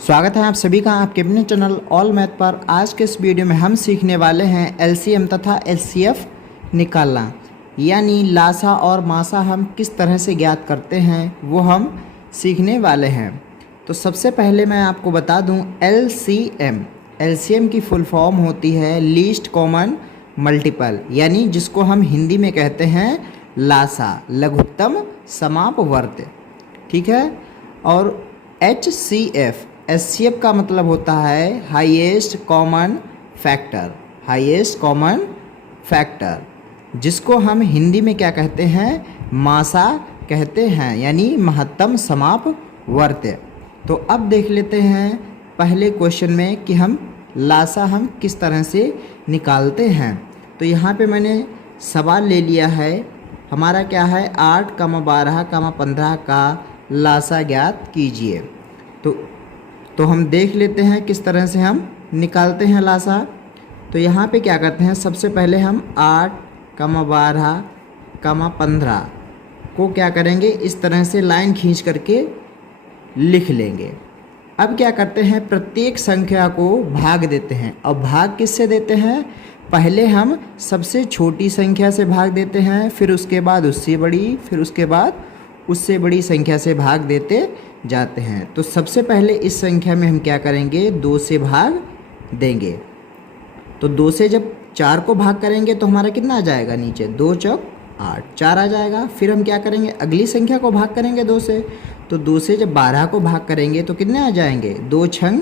स्वागत है आप सभी का आपके अपने चैनल ऑल मैथ पर। आज के इस वीडियो में हम सीखने वाले हैं एलसीएम तथा एचसीएफ निकालना, यानी लासा और मासा हम किस तरह से ज्ञात करते हैं वो हम सीखने वाले हैं। तो सबसे पहले मैं आपको बता दूं एलसीएम की फुल फॉर्म होती है लीस्ट कॉमन मल्टीपल, यानी जिसको हम हिंदी में कहते हैं लासा, लघुत्तम समापवर्त। ठीक है। और एचसीएफ का मतलब होता है हाईएस्ट कॉमन फैक्टर, जिसको हम हिंदी में क्या कहते हैं, मासा कहते हैं, यानी महत्तम समापवर्त। तो अब देख लेते हैं पहले क्वेश्चन में कि हम लासा हम किस तरह से निकालते हैं। तो यहाँ पे मैंने सवाल ले लिया है, हमारा क्या है 8, 12, 15 का लासा ज्ञात कीजिए। तो हम देख लेते हैं किस तरह से हम निकालते हैं लासा। तो यहाँ पे क्या करते हैं, सबसे पहले हम 8, 12, 15 को क्या करेंगे, इस तरह से लाइन खींच करके लिख लेंगे। अब क्या करते हैं, प्रत्येक संख्या को भाग देते हैं। अब भाग किससे देते हैं, पहले हम सबसे छोटी संख्या से भाग देते हैं, फिर उसके बाद उससे बड़ी, फिर उसके बाद उससे बड़ी संख्या से भाग देते जाते हैं। तो सबसे पहले इस संख्या में हम क्या करेंगे, 2 से भाग देंगे। तो 2 से जब 4 को भाग करेंगे तो हमारा कितना आ जाएगा, नीचे 2 चौक 8, 4 आ जाएगा। फिर हम क्या करेंगे, अगली संख्या को भाग करेंगे 2 से। तो 2 से जब 12 को भाग करेंगे तो कितने आ जाएंगे, 2 छंग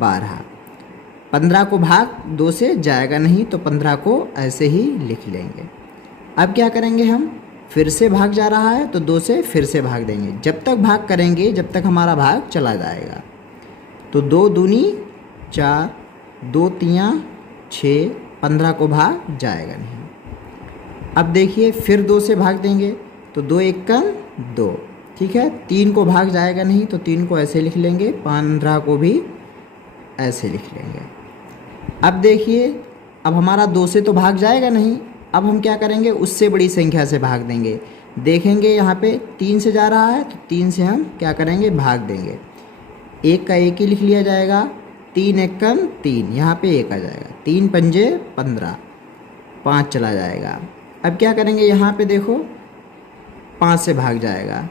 12। 15 को भाग 2 से जाएगा नहीं, तो 15 को ऐसे ही लिख लेंगे। अब क्या करेंगे, हम फिर से भाग जा रहा है तो 2 से फिर से भाग देंगे। जब तक भाग करेंगे जब तक हमारा भाग चला जाएगा। तो 2 दूनी 4, 2 तियाँ 6, 15 को भाग जाएगा नहीं। अब देखिए फिर 2 से भाग देंगे तो 2 एकम 2, ठीक है। 3 को भाग जाएगा नहीं, तो 3 को ऐसे लिख लेंगे, 15 को भी ऐसे लिख लेंगे। अब देखिए, अब हमारा 2 से तो भाग जाएगा नहीं, अब हम क्या करेंगे, उससे बड़ी संख्या से भाग देंगे। देखेंगे यहाँ पे 3 से जा रहा है तो 3 से हम क्या करेंगे, भाग देंगे। 1 का 1 ही लिख लिया जाएगा, 3 एकम 3, यहाँ पे 1 आ जाएगा, 3 पंजे 15, 5 चला जाएगा। अब क्या करेंगे, यहाँ पे देखो 5 से भाग जाएगा,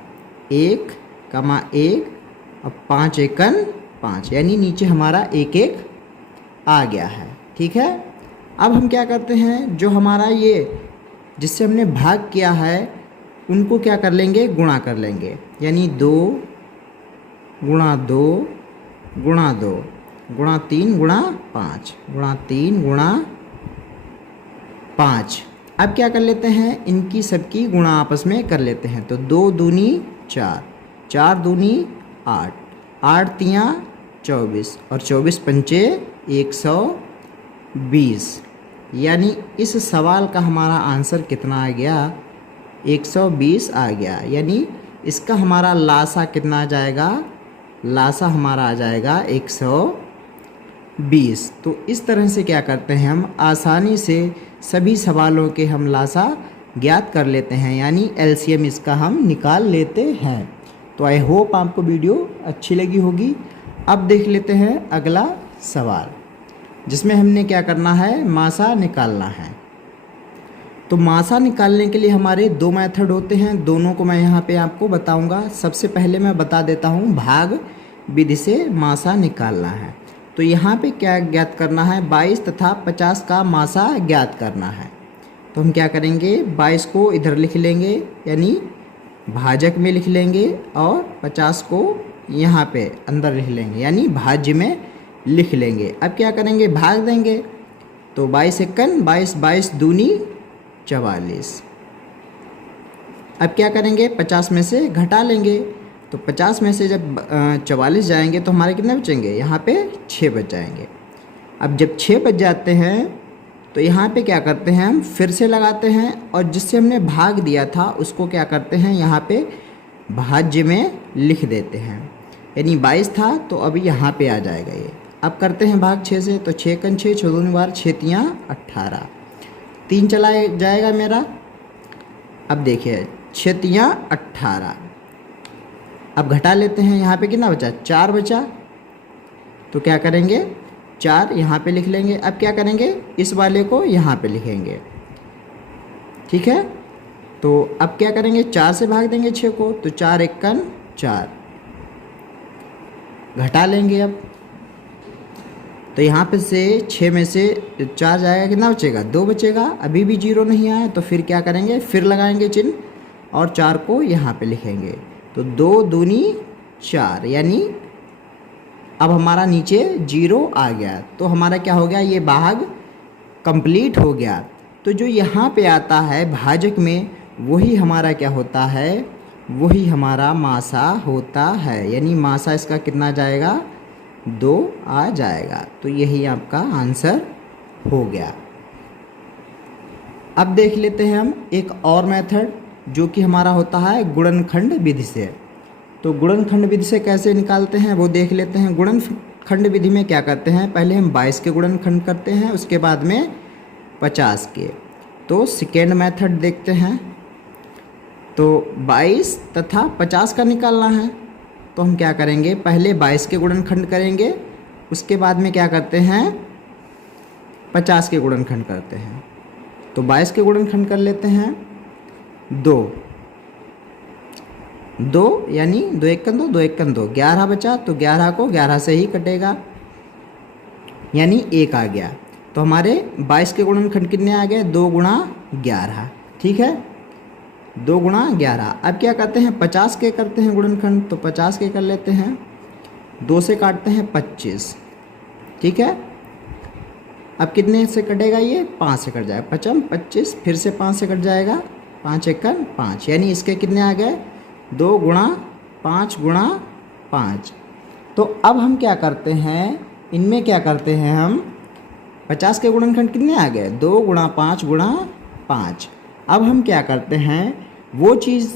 1, 1 और 5 एकम 5, यानी नीचे हमारा 1 1 आ गया है। ठीक है। अब हम क्या करते हैं, जो हमारा ये जिससे हमने भाग किया है उनको क्या कर लेंगे, गुणा कर लेंगे, यानी 2 गुणा 2 गुणा 2 गुणा 3 गुणा 5 गुणा 3 गुणा 5। अब क्या कर लेते हैं, इनकी सबकी गुणा आपस में कर लेते हैं। तो 2 दूनी 4, 4 दूनी 8, 8 तियाँ 24 और 24 पंचे 120, यानी इस सवाल का हमारा आंसर कितना आ गया, 120 आ गया। यानी इसका हमारा लासा कितना आ जाएगा, लासा हमारा आ जाएगा 120। तो इस तरह से क्या करते हैं, हम आसानी से सभी सवालों के हम लासा ज्ञात कर लेते हैं, यानी एलसीएम इसका हम निकाल लेते हैं। तो आई होप आपको वीडियो अच्छी लगी होगी। अब देख लेते हैं अगला सवाल, जिसमें हमने क्या करना है, मासा निकालना है। तो मासा निकालने के लिए हमारे 2 मेथड होते हैं, दोनों को मैं यहाँ पे आपको बताऊँगा। सबसे पहले मैं बता देता हूँ, भाग विधि से मासा निकालना है। तो यहाँ पे क्या ज्ञात करना है, 22 तथा 50 का मासा ज्ञात करना है। तो हम क्या करेंगे, 22 को इधर लिख लेंगे, यानी भाजक में लिख लेंगे, और 50 को यहाँ पे अंदर लिख लेंगे, यानी भाज्य में लिख लेंगे। अब क्या करेंगे, भाग देंगे। तो 22 एकम 22, 22 दूनी 44। अब क्या करेंगे, 50 में से घटा लेंगे। तो 50 में से जब 44 जाएंगे तो हमारे कितने बचेंगे, यहाँ पे 6 बच जाएंगे। अब जब 6 बच जाते हैं तो यहाँ पे क्या करते हैं, हम फिर से लगाते हैं, और जिससे हमने भाग दिया था उसको क्या करते हैं, यहाँ पे भाज्य में लिख देते हैं। यानी 22 था तो अभी यहाँ पे आ जाएगा ये। अब करते हैं भाग 6 से, तो 6 कन 6, 6 दूनी 12, 6 तियाँ 18, 3 चला जाएगा मेरा। अब देखिए 6 तियाँ 18, अब घटा लेते हैं, यहाँ पे कितना बचा, 4 बचा। तो क्या करेंगे 4 यहाँ पे लिख लेंगे। अब क्या करेंगे इस वाले को यहाँ पे लिखेंगे, ठीक है। तो अब क्या करेंगे 4 से भाग देंगे 6 को, तो 4 एकन 4, घटा लेंगे अब। तो यहाँ पे से 6 में से 4 जाएगा, कितना बचेगा 2 बचेगा। अभी भी 0 नहीं आया तो फिर क्या करेंगे, फिर लगाएंगे चिन्ह और 4 को यहाँ पे लिखेंगे। तो 2 दूनी 4, यानी अब हमारा नीचे 0 आ गया। तो हमारा क्या हो गया, ये भाग कंप्लीट हो गया। तो जो यहाँ पे आता है भाजक में वही हमारा क्या होता है, वही हमारा मासा होता है। यानी मासा इसका कितना जाएगा 2 आ जाएगा। तो यही आपका आंसर हो गया। अब देख लेते हैं हम एक और मेथड जो कि हमारा होता है गुणनखंड विधि से। तो गुणनखंड विधि से कैसे निकालते हैं वो देख लेते हैं। गुणनखंड विधि में क्या करते हैं, पहले हम 22 के गुणनखंड करते हैं, उसके बाद में 50 के। तो सेकेंड मेथड देखते हैं। तो 22 तथा 50 का निकालना है तो हम क्या करेंगे, पहले 22 के गुणनखंड करेंगे, उसके बाद में क्या करते हैं 50 के गुणनखंड करते हैं। तो 22 के गुणनखंड कर लेते हैं 2 यानी 2 एकन 2, 2 एकन 2, 11 बचा। तो 11 को 11 से ही कटेगा, यानी 1 आ गया। तो हमारे 22 के गुणनखंड कितने आ गए, 2 गुणा 11, ठीक है 2 गुणा 11। अब क्या करते हैं 50 के करते हैं गुणनखंड। तो 50 के कर लेते हैं, 2 से काटते हैं 25, ठीक है। अब कितने से कटेगा, ये 5 से कट जाएगा, 5 25, फिर से 5 से कट जाएगा, 5 एकन 5, यानी इसके कितने आ गए 2 गुणा 5 गुणा 5। तो अब हम क्या करते हैं, इनमें क्या करते हैं हम 50 के गुणनखंड कितने आ गए 2 गुणा 5 गुणा 5। अब हम क्या करते हैं, वो चीज़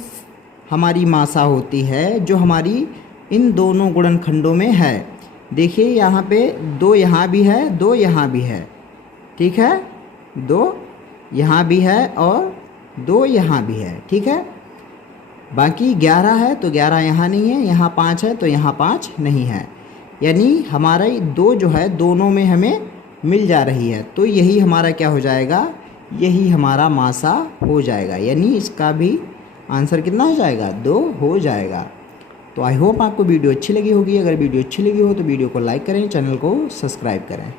हमारी मासा होती है जो हमारी इन दोनों गुणनखंडों में है। देखिए यहाँ पे 2 यहाँ भी है, 2 यहाँ भी है, ठीक है 2 यहाँ भी है और 2 यहाँ भी है, ठीक है। बाकी 11 है तो 11 यहाँ नहीं है, यहाँ 5 है तो यहाँ 5 नहीं है। यानी हमारा 2 जो है दोनों में हमें मिल जा रही है। तो यही हमारा क्या हो जाएगा, यही हमारा मासा हो जाएगा। यानी इसका भी आंसर कितना हो जाएगा 2 हो जाएगा। तो आई होप आपको वीडियो अच्छी लगी होगी। अगर वीडियो अच्छी लगी हो तो वीडियो को लाइक करें, चैनल को सब्सक्राइब करें।